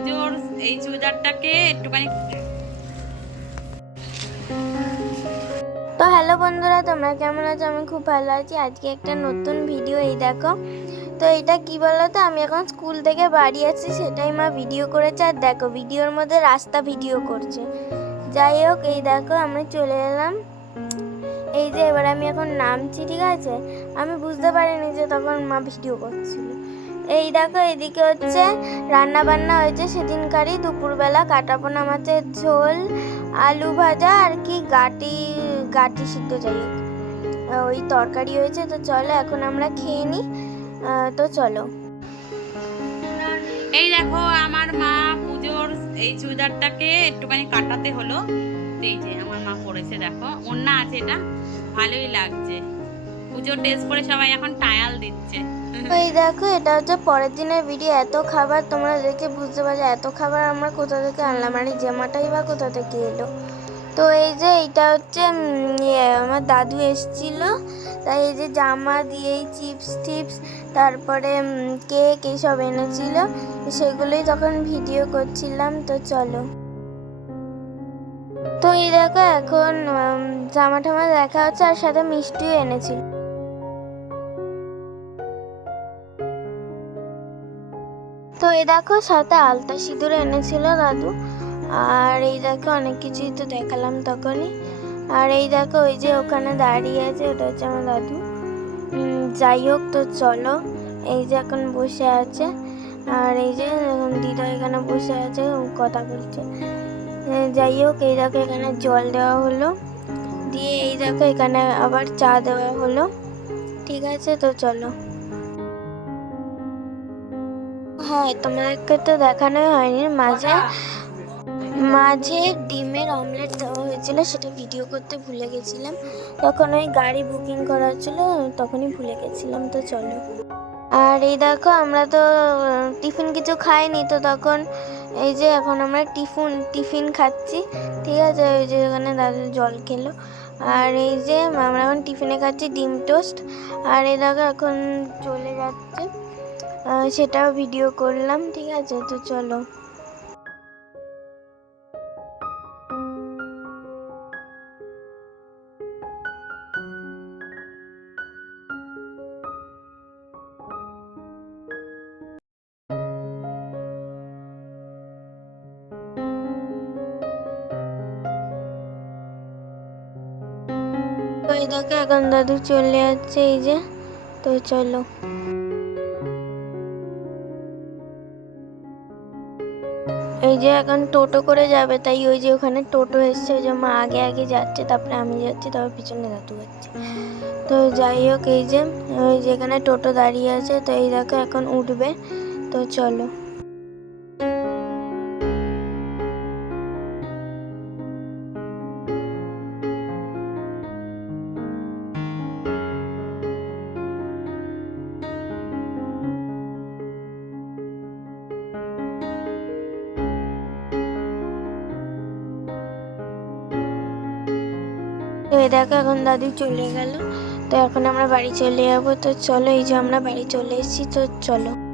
পুজোর এই চুড়িদারটাকে একটুখানি তো হ্যালো বন্ধুরা, তোমরা কেমন আছো? আমি খুব ভালো আছি। আজকে একটা নতুন ভিডিও এই দেখো। তো এটা কি বলো তো আমি এখন স্কুল থেকে বাড়ি আছি, সেটাই মা ভিডিও করেছে। আর দেখো ভিডিওর মধ্যে রাস্তা ভিডিও করছে। যাই হোক, এই দেখো, আমরা চলে এলাম। এই যে, এবার আমি এখন নামছি, ঠিক আছে? আমি বুঝতে পারিনি যে তখন মা ভিডিও করছিল। এই দেখো, এদিকে হচ্ছে রান্না বান্না হয়েছে সেদিনকারই। দুপুরবেলা কাটাপোনা মাছের ঝোল, আলু ভাজা আর কি গাটি গাটি সিদ্ধ যাই ওই তরকারি হয়েছে, তো চলো এখন আমরা খেয়ে নিই। তো চলো। এই দেখো, আমার মা পুজোর এই চুড়িদারটাকে একটুখানি কাটাতে হলো। এই যে, আমার মা পরেছে, দেখো। ওন্না আছে এটা, ভালোই লাগছে। পুজোর ড্রেস পরে সবাই এখন টায়াল দিচ্ছে। এই দেখো এটা হচ্ছে পরের দিনের ভিডিও এত খাবার তোমরা দেখে বুঝতে পারছ এত খাবার আমরা কোথা থেকে আনলাম? আর এই জামাটাই বা কোথা থেকে এলো? তো এই যে এইটা হচ্ছে ইয়ে, আমার দাদু এসেছিল। তাই এই যে জামা দিয়ে চিপস টিপস তারপরে কেক এইসব এনেছিল। সেগুলোই তখন ভিডিও করছিলাম তো চলো। তো এই দেখো এখন জামা টামা দেখা হচ্ছে আর সাথে মিষ্টিও এনেছিল। তো এই দেখো সাথে আলতা সিঁদুর এনেছিল দাদু। আর এই দেখো অনেক কিছুই তো দেখালাম তখনই। আর এই দেখো ওই যে ওখানে দাঁড়িয়ে আছে, ওটা হচ্ছে আমার দাদু। যাই হোক তো চলো, এই যে এখন বসে আছে। আর এই যে দিদা এখানে বসে আছে কথা বলছে। যাই হোক, এই দেখো এখানে জল দেওয়া হলো। দিয়ে এই দেখো এখানে আবার চা দেওয়া হলো। ঠিক আছে, তো চলো। হ্যাঁ তোমাদেরকে তো দেখানো হয়নি। মাঝে মাঝে ডিমের অমলেট দেওয়া হয়েছিল, সেটা ভিডিও করতে ভুলে গেছিলাম। তখন ওই গাড়ি বুকিং করা হচ্ছিল, তখনই ভুলে গেছিলাম, তো চলো। আর এই দেখো, আমরা তো টিফিন কিছু খাইনি, তো তখন এই যে এখন আমরা টিফুন টিফিন খাচ্ছি। ঠিক আছে, ওই যে ওখানে দাদু জল খেলো। আর এই যে আমরা এখন টিফিনে খাচ্ছি ডিম টোস্ট আর এই দেখো, এখন চলে যাচ্ছে। সেটাও ভিডিও করলাম, ঠিক আছে? তো চলো। দেখো, এখন দাদু চলে যাচ্ছে, এই যে। তো চলো। এই যে এখন টোটো করে যাবে, তাই ওই যে ওখানে টোটো এসছে ওই যে মা আগে আগে যাচ্ছে, তারপরে আমি যাচ্ছি, তারপর পিছনে দাদু যাচ্ছে তো যাই হোক, এই যে, ওই যেখানে টোটো দাঁড়িয়ে আছে, তো এই দেখো এখন উঠবে। তো চলো। তো এই দেখো, এখন দাদু চলে গেল। তো এখন আমরা বাড়ি চলে যাব। তো চলো, এই যে আমরা বাড়ি চলে এসেছি, তো চলো।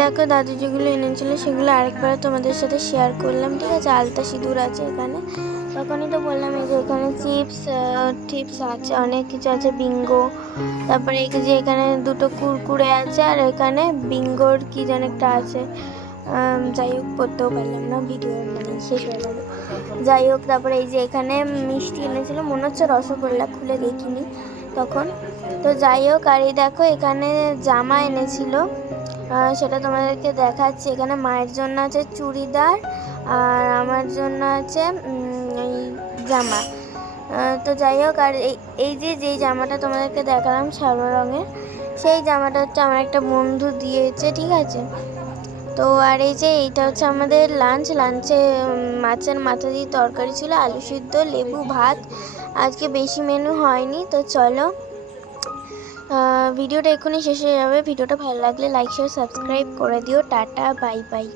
দেখো দাদু যেগুলো এনেছিল সেগুলো আরেকবার তোমাদের সাথে শেয়ার করলাম, ঠিক আছে? আলতা সিঁদুর আছে এখানে। তখনই তো বললাম এই যে এখানে চিপস টিপস আছে, অনেক কিছু আছে বিঙ্গো তারপরে এই যে এখানে দুটো কুরকুরে আছে আর এখানে বিঙ্গোর কি যেন একটা আছে। যাই হোক, পড়তেও পারলাম না ভিডিও মানে শেষ হয়ে গেল। যাই হোক, তারপরে এই যে এখানে মিষ্টি এনেছিল, মনে হচ্ছে রসগোল্লা, খুলে দেখিনি তখন। তো যাই হোক, আর এই দেখো এখানে জামা এনেছিল। সেটা তোমাদেরকে দেখাচ্ছি। এখানে মায়ের জন্য আছে চুড়িদার আর আমার জন্য আছে এই জামা। তো যাই হোক, আর এই যে যেই জামাটা তোমাদেরকে দেখালাম সাদা রঙের, সেই জামাটা হচ্ছে আমার একটা বন্ধু দিয়েছে, ঠিক আছে? তো আর এই যে, এইটা হচ্ছে আমাদের লাঞ্চ লাঞ্চে মাছের মাথা দিয়ে তরকারি ছিল, আলু সিদ্ধ, লেবু, ভাত। আজকে বেশি মেনু হয়নি, তো চলো ভিডিওটা এক্ষুনি শেষ হয়ে যাবে। ভিডিওটা ভালো লাগলে লাইক শেয়ার সাবস্ক্রাইব করে দিও। Tata bye bye